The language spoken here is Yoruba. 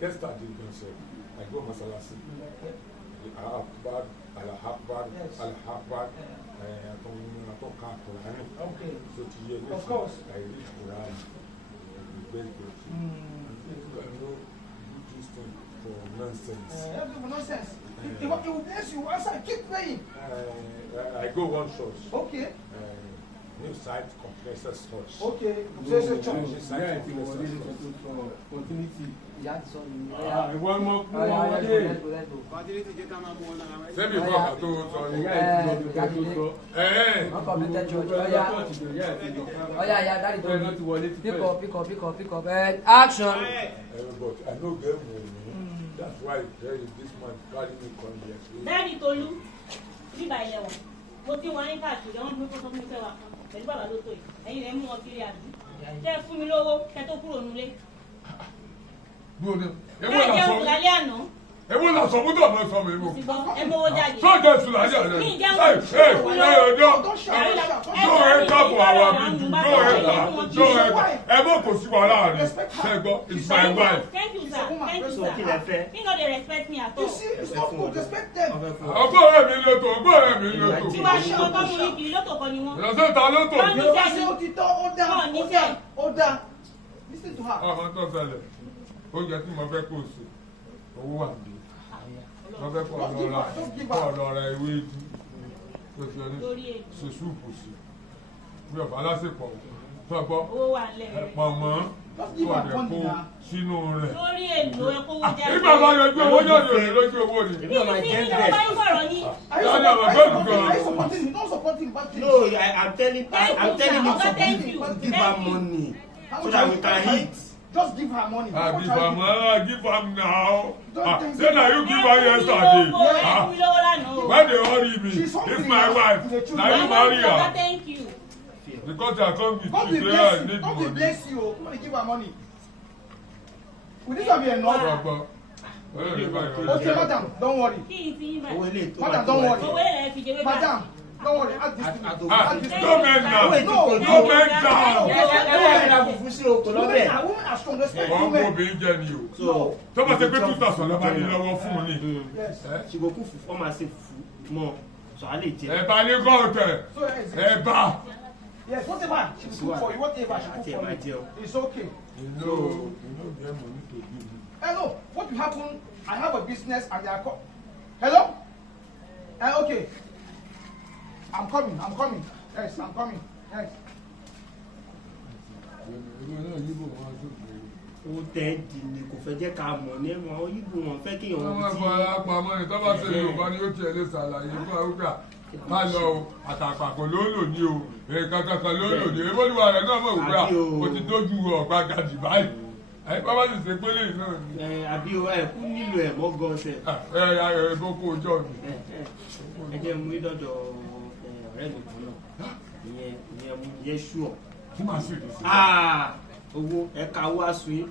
yesterday I go masalasi. Al-Akbar, Al-Akbar, Al-Akbar. Okay. So to of course. I read Quran. Very good. I know this thing for nonsense. For nonsense. It will bless you. As I keep praying. I go one church. Okay. New site compressor church. Okay. Compressor church. Yeah, continuity. One more. Say before I do so. Pick up. Action. But I know them with me. That's why this man carry me come here. Daddy Tolu, bí ba ilé wọn. Mo ti wọ́n ní káàkiri, wọ́n gbé fọ́tọ́ fún ìfẹ́ wa kan. Pẹ̀lú bàbá ló tó yìí. Ẹ̀yin rẹ̀ mú wọn kiri àbí. Ṣé fún mi lówó kẹ́ tó kúrò nílé? Bẹ́ẹ̀ jẹ́ òkú lálẹ́ àná. Ewo la sọ múdọ̀ mọ́ sọ mi mú. Ẹ mọ́wọ́ jáde. Sọ́jà ìṣù lálẹ́ àná. Ẹ mọ̀ kò sí wàhálà rẹ̀. Ṣẹ́gbọ́, it's my wife. Thank you, sir. Thank you, sir. You know they respect me at all. You see, it's not good. Respect them. Ọgbọ́n mi lóto, ọgbọ́n mi lóto. Tí wàá ṣe ọkọ mú ní kiri lóto kan ni wọ́n. Ìlọsẹ̀ ta lóto. Yorùbá ṣe ó ti tọ́ ó dá. Ó dá. Listen to her. Ọmọ tó ṣẹlẹ̀, oúnjẹ tí mo fẹ́ kó o ṣe, owó wà ní. Wọ́n fẹ́ kọ́ ọ̀rọ̀ rẹ̀ ewé ìdí tó fi ọdún ṣe súùpù sí. Mi ò bá lásìkò sọ́gbọ́ pọ̀nmọ́ tó ọ̀dẹ̀ kó sínú rẹ̀. Lórí èlò ẹ̀kọ́ owó jáde. Nígbà bá yọjú owó yóò yọjú lójú owó ni. Bí ìjọba yín sọ̀rọ̀ ní. No, I'm telling you to give her money so that we can eat. Just give her money. Give her money. Give her now. Say that you give her yesterday. Why they hurry me? It's my wife. Now you marry her. Thank you. Because they are coming with God the will prayer bless and you. need God will money. bless you. Come and give her money. Will this be enough? Okay, madam, don't worry. Madam, don't worry. Madam, don't worry. Add this to me. No men now. No men down. Women are strong. Respect Wọ́n women. kò bí jẹ́ ni o. No. Tó bá ṣe pé 2,000 lọ́ba ní lọ́wọ́ fún un ní. She go cook fufu, ọmọ ṣe fufu mọ́, so a lè jẹ. Ẹ̀bà ní kọ́ọ̀tẹ̀. Ẹ̀bà. Yes, whatever she cook for you, whatever she cook for you, it's okay. You know get money to give me. Hello, what will happen? I have a business and they are hello? Okay. I'm coming. Yes, I'm coming. Yes. Ó tẹ́ di ni kò fẹ́ jẹ́ ká mọ̀ ní ẹ̀wọ̀n àwọn Ìgbò wọn fẹ́ kí Wọ́n máa fara pamọ́ ni tó bá ṣe Yorùbá ni ó tiẹ̀ lè ṣàlàyé fún àwùjọ. Má lọ o, àtàpàkò ló ń lò ní o, kankan ló ń lò ní. Ebó níwà rẹ̀ náà mọ̀ wúrà, o ti dójú ọ̀gbà gàdì báyìí. Ẹ̀yin bá bá sì ṣe pélé náà ni. Àbí o ẹ̀kú nílò ẹ̀ mọ́ gan ṣe. Ẹ̀bùn kò jọ mi. Ẹ jẹ́ mú ìdọ́dọ̀ ọ̀rẹ́ mi kan náà. Ìyẹn mú Yẹ́ṣùọ̀. Kí máa ṣe èdè sí? Owó ẹ̀ka wá sùn yín.